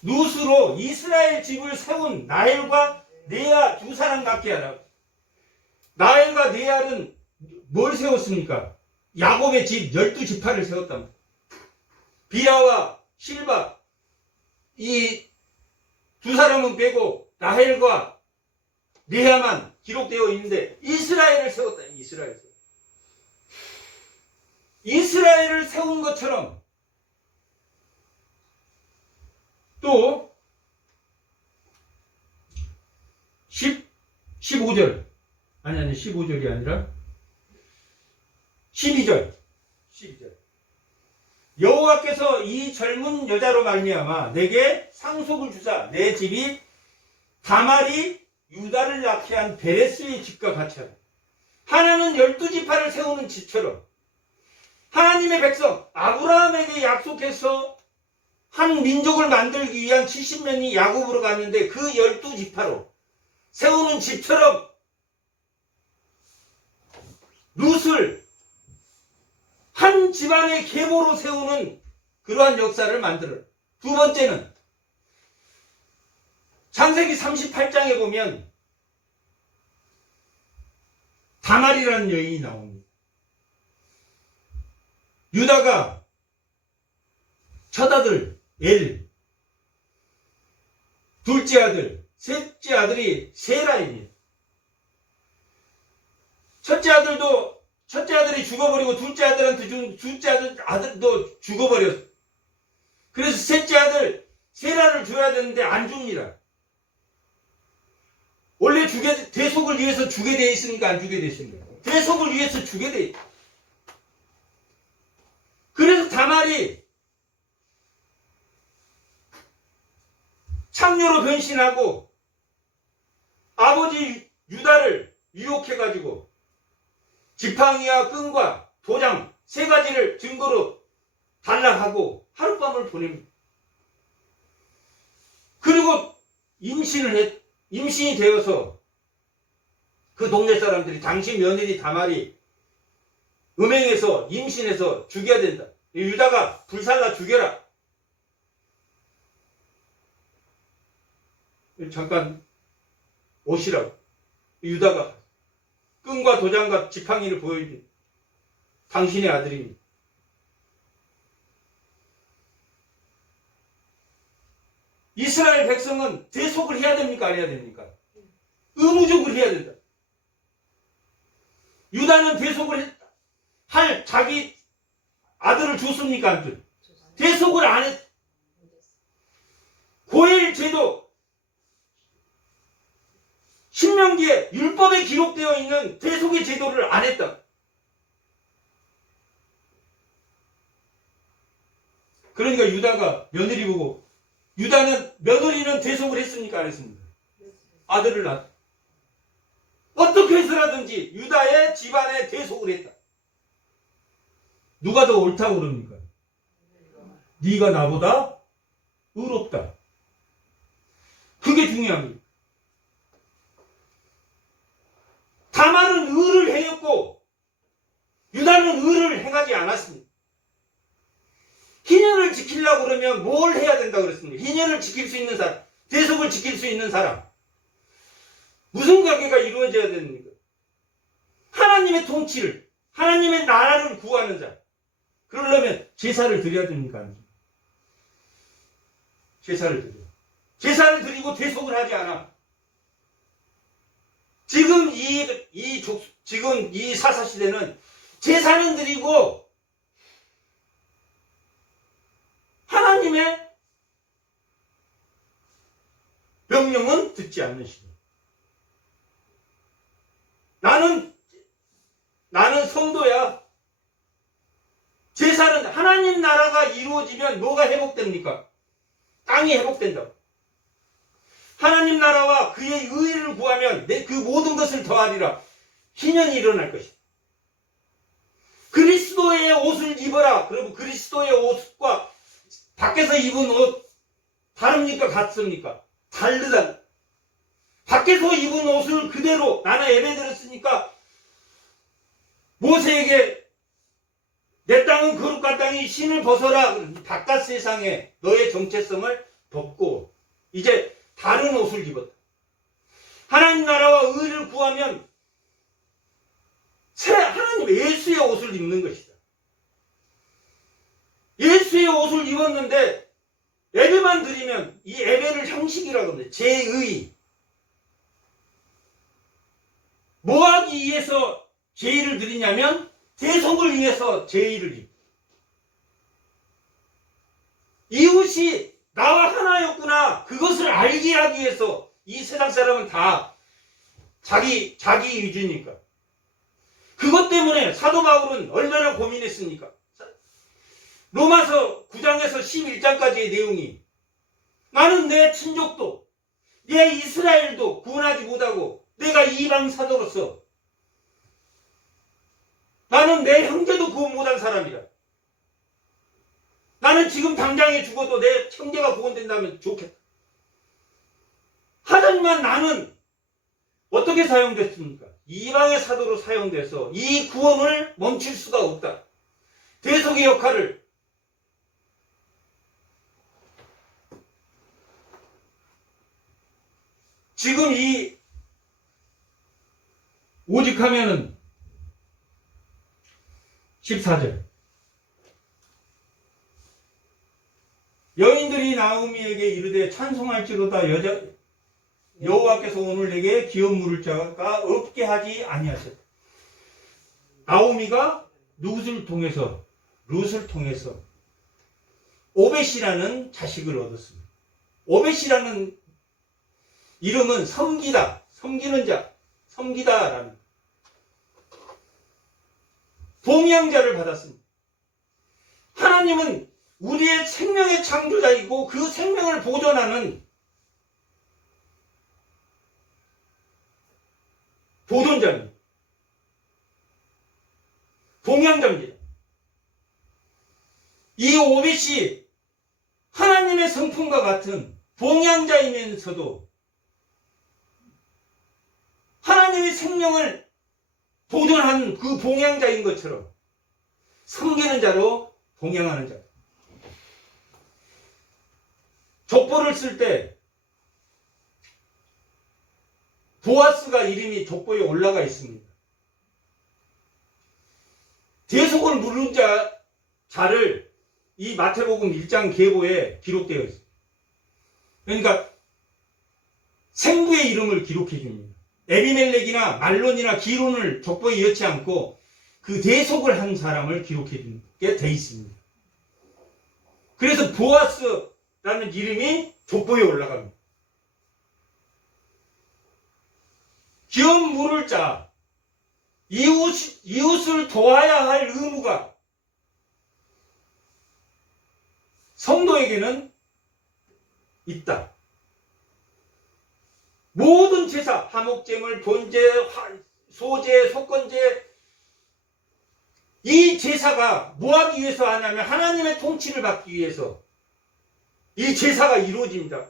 룻으로 이스라엘 집을 세운 나엘과 네아 두 사람 같게 하라. 나엘과 네알은 뭘 세웠습니까? 야곱의 집 12지파를 세웠답니다. 비라와 실바 이 두 사람은 빼고 라헬과 레아만 기록되어 있는데 이스라엘을 세웠다. 이스라엘을 세운 것처럼 또 15절. 아니 15절이 아니라 12절. 12절. 여호와께서 이 젊은 여자로 말미암아 내게 상속을 주사 내 집이 다말이 유다를 낳게 한 베레스의 집과 같이 하라. 하나는 12지파를 세우는 집처럼 하나님의 백성 아브라함에게 약속해서 한 민족을 만들기 위한 70명이 야곱으로 갔는데 그 12지파로 세우는 집처럼 룻을 한 집안의 계보로 세우는 그러한 역사를 만들어라. 두 번째는 창세기 38장에 보면 다말이라는 여인이 나옵니다. 유다가 첫아들 엘, 둘째 아들, 셋째 아들이 세라입니다. 첫째 아들이 죽어버리고 둘째 아들도 죽어버렸어. 그래서 셋째 아들 세라를 줘야 되는데 안 줍니다. 원래 대속을 위해서 주게 돼 있으니까 안 주게 됐습니다. 대속을 위해서 주게 돼 있다. 그래서 다말이 창녀로 변신하고 아버지 유다를 유혹해가지고 지팡이와 끈과 도장 세 가지를 증거로 단락하고 하룻밤을 보냅니다. 그리고 임신이 되어서 그 동네 사람들이 당신 며느리 다말이 음행해서 임신해서 죽여야 된다. 유다가 불살라 죽여라. 잠깐 오시라고. 유다가 끈과 도장과 지팡이를 보여줍니다. 당신의 아들입니다. 이스라엘 백성은 대속을 해야 됩니까? 안 해야 됩니까? 의무적으로 해야 된다. 유다는 대속을 할 자기 아들을 줬습니까? 안 줬? 대속을 안 했. 고엘 제도 신명기에 율법에 기록되어 있는 대속의 제도를 안 했다. 그러니까 유다가 며느리 보고 며느리는 대속을 했습니까? 안 했습니까? 아들을 낳았다. 어떻게 해서라든지 유다의 집안에 대속을 했다. 누가 더 옳다고 그럽니까? 네가 나보다 의롭다. 그게 중요합니다. 다말은 의를 행했고 유다는 의를 행하지 않았습니다. 희년을 지키려고 그러면 뭘 해야 된다고 그랬습니까? 희년을 지킬 수 있는 사람, 대속을 지킬 수 있는 사람. 무슨 관계가 이루어져야 됩니까? 하나님의 통치를, 하나님의 나라를 구하는 자. 그러려면 제사를 드려야 됩니까? 제사를 드려. 제사를 드리고 대속을 하지 않아. 지금 이 사사시대는 제사는 드리고 하나님의 명령은 듣지 않는 시대. 나는 성도야. 제사는 하나님 나라가 이루어지면 뭐가 회복됩니까? 땅이 회복된다. 하나님 나라와 그의 의를 구하면 그 모든 것을 더하리라. 희년이 일어날 것이다. 그리스도의 옷을 입어라. 그리고 그리스도의 옷과 밖에서 입은 옷 다릅니까? 같습니까? 다르다. 밖에서 입은 옷을 그대로 나는 예배드렸으니까 모세에게 내 땅은 거룩한 땅이 신을 벗어라. 바깥 세상에 너의 정체성을 벗고 이제 다른 옷을 입었다. 하나님 나라와 의를 구하면 하나님 예수의 옷을 입는 것이다. 예수의 옷을 입었는데 예배만 드리면 이 예배를 형식이라고 합니다. 제의. 뭐 하기 위해서 제의를 드리냐면 대속을 위해서 제의를 드립니다. 이웃이 나와 하나였구나. 그것을 알게 하기 위해서 이 세상 사람은 다 자기 위주니까. 그것 때문에 사도 바울은 얼마나 고민했습니까? 로마서 9장에서 11장까지의 내용이 나는 내 친족도 내 이스라엘도 구원하지 못하고 내가 이방 사도로서 나는 내 형제도 구원 못한 사람이다. 나는 지금 당장에 죽어도 내 형제가 구원된다면 좋겠다. 하지만 나는 어떻게 사용됐습니까? 이방의 사도로 사용돼서 이 구원을 멈출 수가 없다. 대속의 역할을 지금 이 오직 하면은 14절 여인들이 나오미에게 이르되 찬송할지로다 여호와께서 오늘 내게 기업 물을 자가 없게 하지 아니하셨다. 나오미가 룻을 통해서 오벳이라는 자식을 얻었습니다. 오벳이라는 이름은 섬기다, 섬기는 자, 섬기다라는 봉양자를 받았습니다. 하나님은 우리의 생명의 창조자이고 그 생명을 보존하는 보존자입니다. 봉양자입니다. 이 오벳이 하나님의 성품과 같은 봉양자이면서도 하나님의 생명을 보존한 그 봉양자인 것처럼 섬기는 자로 봉양하는 자. 족보를 쓸 때 보아스가 이름이 족보에 올라가 있습니다. 대속을 물은 자를 이 마태복음 1장 계보에 기록되어 있습니다. 그러니까 생부의 이름을 기록해 줍니다. 에비멜렉이나 말론이나 기론을 족보에 이어치 않고 그 대속을 한 사람을 기록해 주게 돼 있습니다. 그래서 보아스라는 이름이 족보에 올라갑니다. 기업 물을 자, 이웃을 도와야 할 의무가 성도에게는 있다. 모든 제사, 화목제물, 번제, 소제, 속건제, 이 제사가 뭐 하기 위해서 하냐면 하나님의 통치를 받기 위해서 이 제사가 이루어집니다.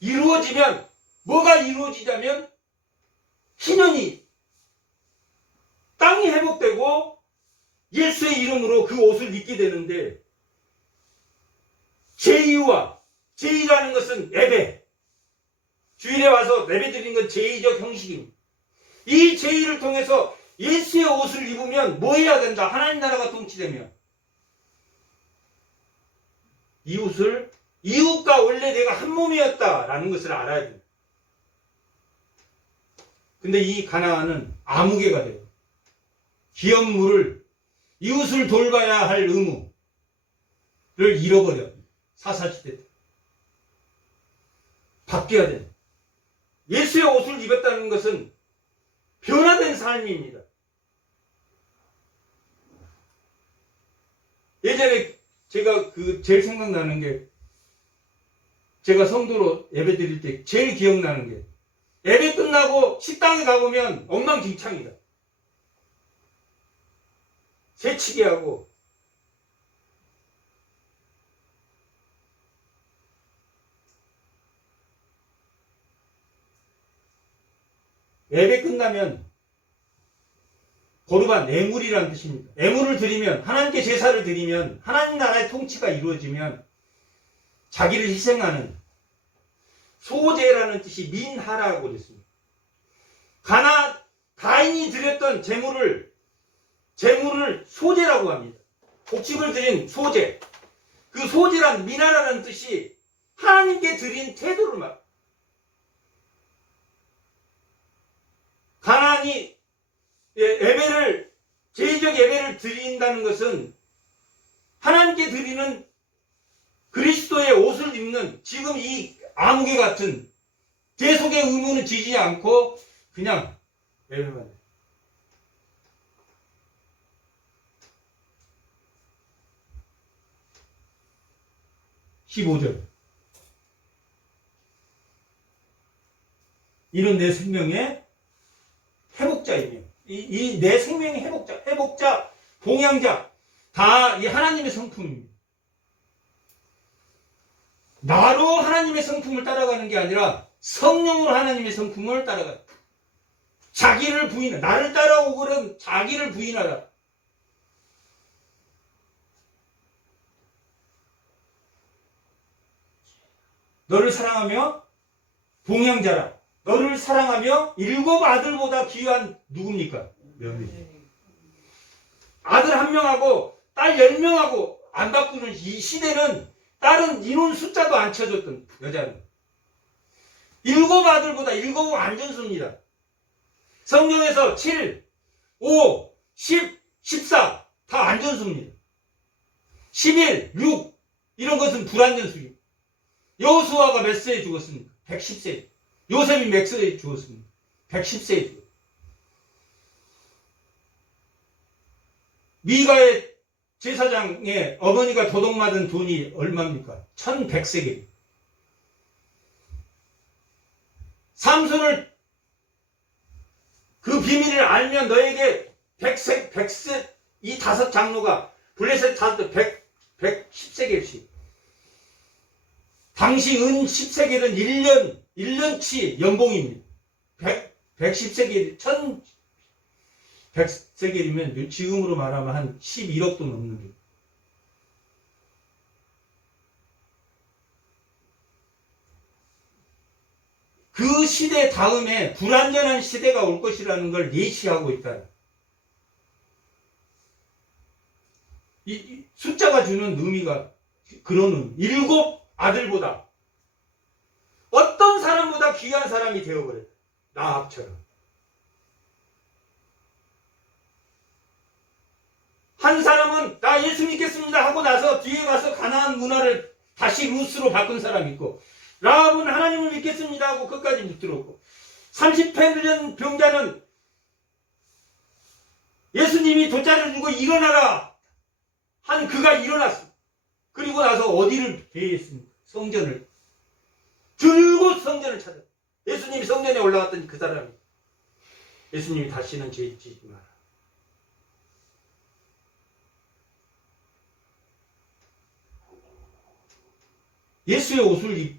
이루어지면 뭐가 이루어지자면 희년이 땅이 회복되고 예수의 이름으로 그 옷을 입게 되는데 제의라는 것은 예배, 주일에 와서 예배 드리는 건 제의적 형식입니다. 이 제의를 통해서 예수의 옷을 입으면 뭐 해야 된다? 하나님 나라가 통치되면 이웃과 원래 내가 한 몸이었다라는 것을 알아야 됩니다. 근데 이 가나안은 아무개가 돼요. 기업물을 이웃을 돌봐야 할 의무를 잃어버려요. 사사시대 때. 바뀌어야 돼요. 예수의 옷을 입었다는 것은 변화된 삶입니다. 예전에 제가 제일 생각나는 게 제가 성도로 예배 드릴 때 제일 기억나는 게 예배 끝나고 식당에 가보면 엉망진창이다. 새치기 하고 예배 끝나면 거르반, 애물이라는 뜻입니다. 애물을 드리면 하나님께 제사를 드리면 하나님 나라의 통치가 이루어지면 자기를 희생하는 소제라는 뜻이 민하라고 됐습니다. 가인이 드렸던 제물을 소제라고 합니다. 곡식을 드린 소제. 그 소제란 민하라는 뜻이 하나님께 드린 태도를 말. 가나안이 제의적 예배를 드린다는 것은 하나님께 드리는 그리스도의 옷을 입는 지금 이 아무개 같은 대속의 의무는 지지 않고 그냥 예배만 해. 15절. 이런 내 생명의 회복자이며, 이 내 생명의 회복자, 봉양자, 다 이 하나님의 성품입니다. 나로 하나님의 성품을 따라가는 게 아니라 성령으로 하나님의 성품을 따라가는, 자기를 부인하라. 나를 따라오거든 자기를 부인하라. 너를 사랑하며 봉양자라. 너를 사랑하며 7 아들보다 귀한 누굽니까? 며느리. 아들 1명하고 딸 10명하고 안 바꾸는 이 시대는 딸은 인원 숫자도 안 쳐줬던 여자는 7 아들보다 7은 안전수입니다. 성경에서 7, 5, 10, 14 다 안전수입니다. 11, 6 이런 것은 불안전수입니다. 여호수아가 몇 세에 죽었습니까? 110세. 요셉이 몇 세에 죽었습니까? 110세에 죽었습니다. 미가의 제사장의 어머니가 도둑맞은 돈이 얼마입니까? 1100세겔. 삼손을 그 비밀을 알면 너에게 100세 이 5 장로가 블레셋 110세겔씩. 당시 은 10세겔은 1년치 연봉입니다. 110세겔, 1100세겔이면 지금으로 말하면 한 11억도 넘는 게. 그 시대 다음에 불완전한 시대가 올 것이라는 걸 예시하고 있다. 이 숫자가 주는 의미가 그런 7 아들보다 어떤 사람보다 귀한 사람이 되어버렸다. 나합처럼. 한 사람은 나 예수 믿겠습니다 하고 나서 뒤에 가서 가나안 문화를 다시 루스로 바꾼 사람이 있고, 라합은 하나님을 믿겠습니다 하고 끝까지 묻들었고, 38년 병자는 예수님이 돗자리를 주고 일어나라 한 그가 일어났습니다. 그리고 나서 어디를 배회했습니까? 성전을. 줄곧 성전을 찾아. 예수님이 성전에 올라갔더니 그 사람이, 예수님이 다시는 죄 짓지 마라. 예수의 옷을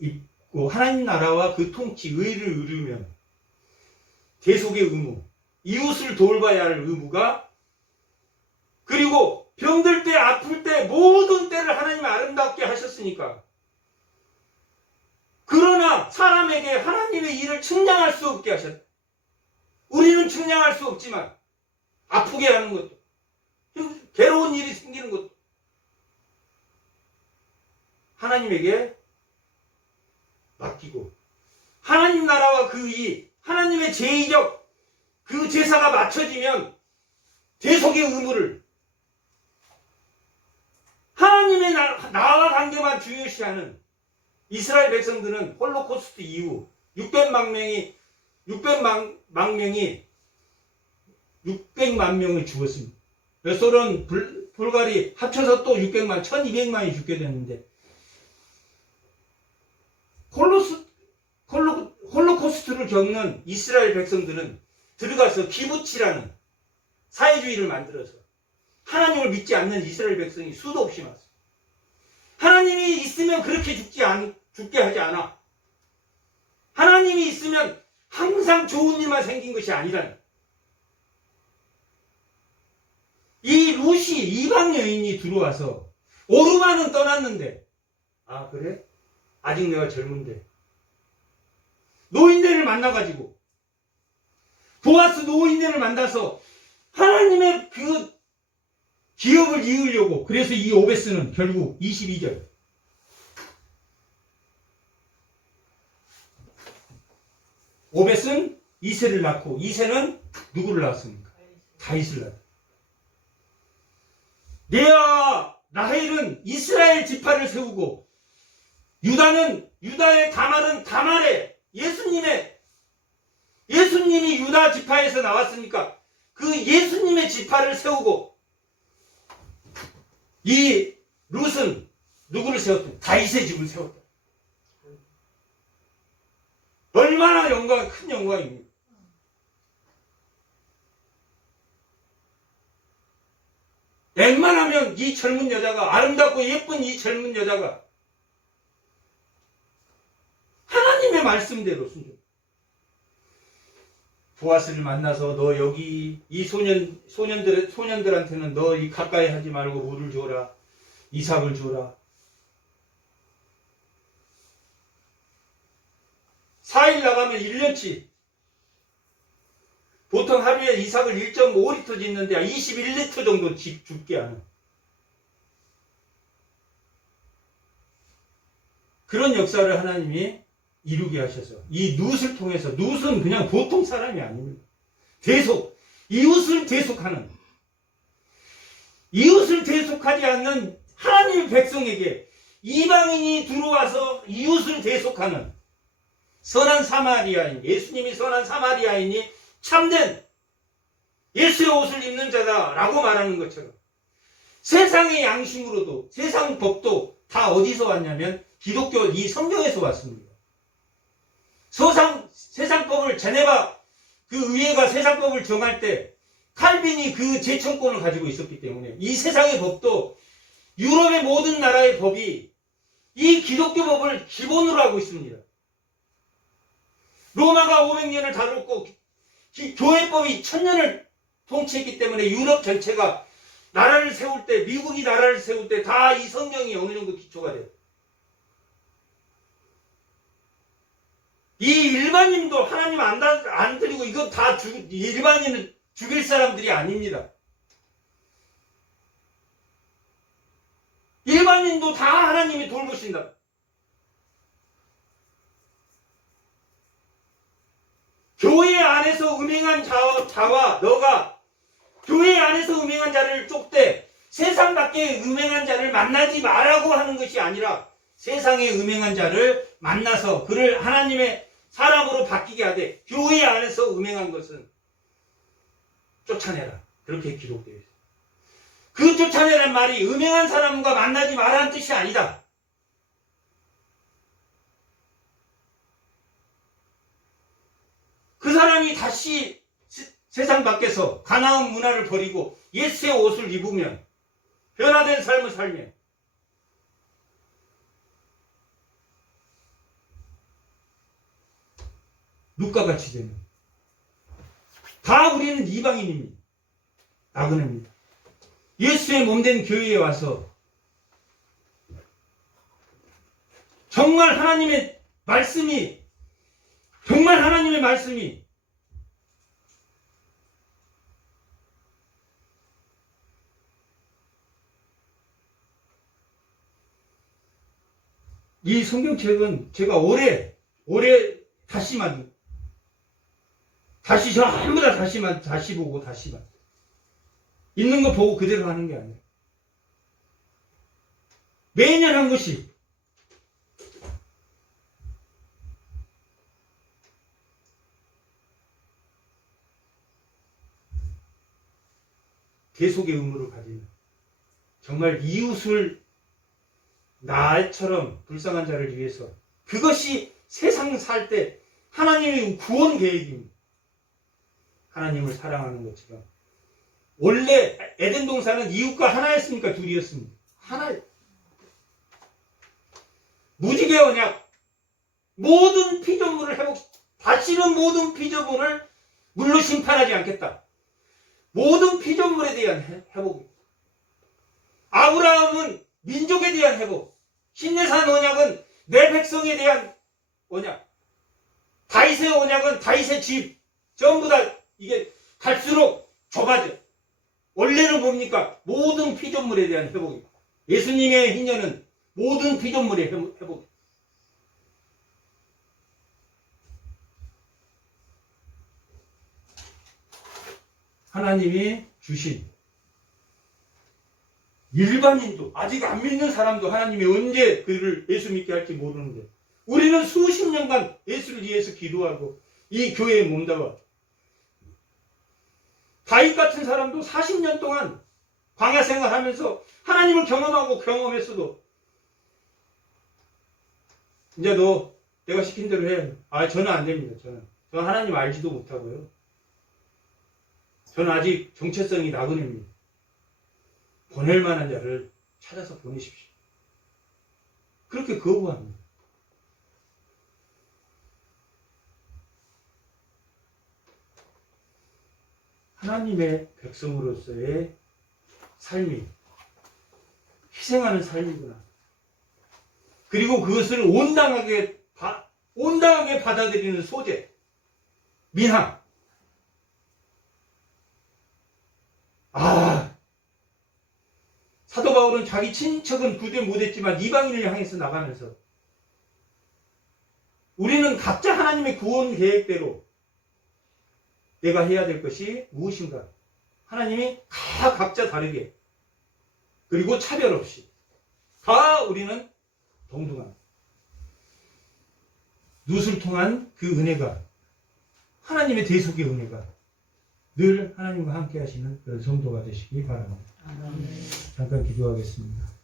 입고 하나님 나라와 그 통치, 의를 이루면 대속의 의무, 이웃을 돌봐야 할 의무가, 그리고 병들 때, 아플 때, 모든 때를 하나님 아름답게 하셨으니까. 그러나 사람에게 하나님의 일을 측량할 수 없게 하셨다. 우리는 측량할 수 없지만 아프게 하는 것도, 괴로운 일이 생기는 것도 하나님에게 맡기고, 하나님 나라와 그 이 하나님의 제의적 그 제사가 맞춰지면 대속의 의무를, 하나님의 나와 관계만 중요시하는 이스라엘 백성들은 홀로코스트 이후 600만 명이 죽었습니다. 소련, 불가리 합쳐서 또 600만, 1200만이 죽게 됐는데, 홀로코스트를 겪는 이스라엘 백성들은 들어가서 기부치라는 사회주의를 만들어서 하나님을 믿지 않는 이스라엘 백성이 수도 없이 많습니다. 하나님이 있으면 그렇게 죽게 하지 않아. 하나님이 있으면 항상 좋은 일만 생긴 것이 아니라는. 이 루시 이방 여인이 들어와서 오르마는 떠났는데, 아 그래? 아직 내가 젊은데. 노인네를 만나가지고, 보아스 노인네를 만나서 하나님의 그 기업을 이으려고. 그래서 이 오베스는 결국 22절. 오벳은 이새를 낳고, 이새는 누구를 낳았습니까? 다윗을 낳았다. 레아 라헬은 이스라엘 지파를 세우고, 유다의 다말은 다말의 예수님의 예수님이 유다 지파에서 나왔으니까 그 예수님의 지파를 세우고, 이 룻은 누구를 세웠다? 다윗의 집을 세웠다. 얼마나 큰 영광입니까? 웬만하면 이 젊은 여자가, 아름답고 예쁜 이 젊은 여자가 하나님의 말씀대로 순종. 보아스를 만나서 너 여기 이 소년들한테는 너 이 가까이 하지 말고 물을 줘라. 이삭을 줘라. 4일 나가면 1년치. 보통 하루에 이삭을 1.5리터 짓는데 21리터 정도 줍게 하는 그런 역사를 하나님이 이루게 하셔서 이 룻을 통해서, 룻은 그냥 보통 사람이 아닙니다. 대속, 이웃을 대속하는, 이웃을 대속하지 않는 하나님의 백성에게 이방인이 들어와서 이웃을 대속하는 선한 사마리아인, 예수님이 선한 사마리아인이 참된 예수의 옷을 입는 자다라고 말하는 것처럼 세상의 양심으로도, 세상 법도 다 어디서 왔냐면 기독교 이 성경에서 왔습니다. 세상법을 제네바 그 의회가 세상법을 정할 때 칼빈이 그 제청권을 가지고 있었기 때문에 이 세상의 법도 유럽의 모든 나라의 법이 이 기독교 법을 기본으로 하고 있습니다. 로마가 500년을 다뤘고 교회법이 1000년을 통치했기 때문에 유럽 전체가 나라를 세울 때, 미국이 나라를 세울 때 다 이 성경이 어느 정도 기초가 돼요. 이 일반인도 하나님 안 드리고 이거 다 일반인은 죽일 사람들이 아닙니다. 일반인도 다 하나님이 돌보신다. 교회 안에서 음행한 자와 너가 교회 안에서 음행한 자를 쫓되 세상 밖에 음행한 자를 만나지 말라고 하는 것이 아니라 세상에 음행한 자를 만나서 그를 하나님의 사람으로 바뀌게 하되 교회 안에서 음행한 것은 쫓아내라. 그렇게 기록되어 있어요. 그 쫓아내란 말이 음행한 사람과 만나지 말라는 뜻이 아니다. 그 사람이 다시 세상 밖에서 가나안 문화를 버리고 예수의 옷을 입으면 변화된 삶을 살면 룻과 같이 되는 다 우리는 이방인입니다. 나그네입니다. 예수의 몸된 교회에 와서 정말 하나님의 말씀이 이 성경책은 제가 올해 다시 전부 다 다시 보고 있는 거 보고 그대로 하는 게 아니에요. 매년 한 것이 대속의 의무를 가지는 정말 이웃을 나처럼 불쌍한 자를 위해서 그것이 세상 살 때 하나님의 구원 계획입니다. 하나님을 사랑하는 것처럼 원래 에덴 동산은 이웃과 하나였습니까? 둘이었습니다. 하나. 무지개 언약 모든 피조물을 다시는 모든 피조물을 물로 심판하지 않겠다. 모든 피조물에 대한 회복. 아브라함은 민족에 대한 회복. 신내산 언약은 내 백성에 대한 언약. 다윗의 언약은 다윗의 집. 전부 다 이게 갈수록 좁아져. 원래는 뭡니까? 모든 피조물에 대한 회복입니다. 예수님의 희년은 모든 피조물의 회복. 하나님이 주신 일반인도 아직 안 믿는 사람도 하나님이 언제 그를 예수 믿게 할지 모르는데 우리는 수십 년간 예수를 위해서 기도하고 이 교회에 몸담아. 다윗 같은 사람도 40년 동안 광야 생활하면서 하나님을 경험하고 경험했어도 이제 너 내가 시킨 대로 해. 저는 안 됩니다. 저는 하나님 알지도 못하고요. 저는 아직 정체성이 나그네입니다. 보낼 만한 자를 찾아서 보내십시오. 그렇게 거부합니다. 하나님의 백성으로서의 삶이 희생하는 삶이구나. 그리고 그것을 온당하게 받아들이는 소재, 민항. 사도 바울은 자기 친척은 구대 못했지만 이방인을 향해서 나가면서 우리는 각자 하나님의 구원 계획대로 내가 해야 될 것이 무엇인가? 하나님이 각자 다르게 그리고 차별 없이 다 우리는 동등한 룻을 통한 그 은혜가 하나님의 대속의 은혜가 늘 하나님과 함께 하시는 그런 성도가 되시기 바랍니다. 잠깐 기도하겠습니다.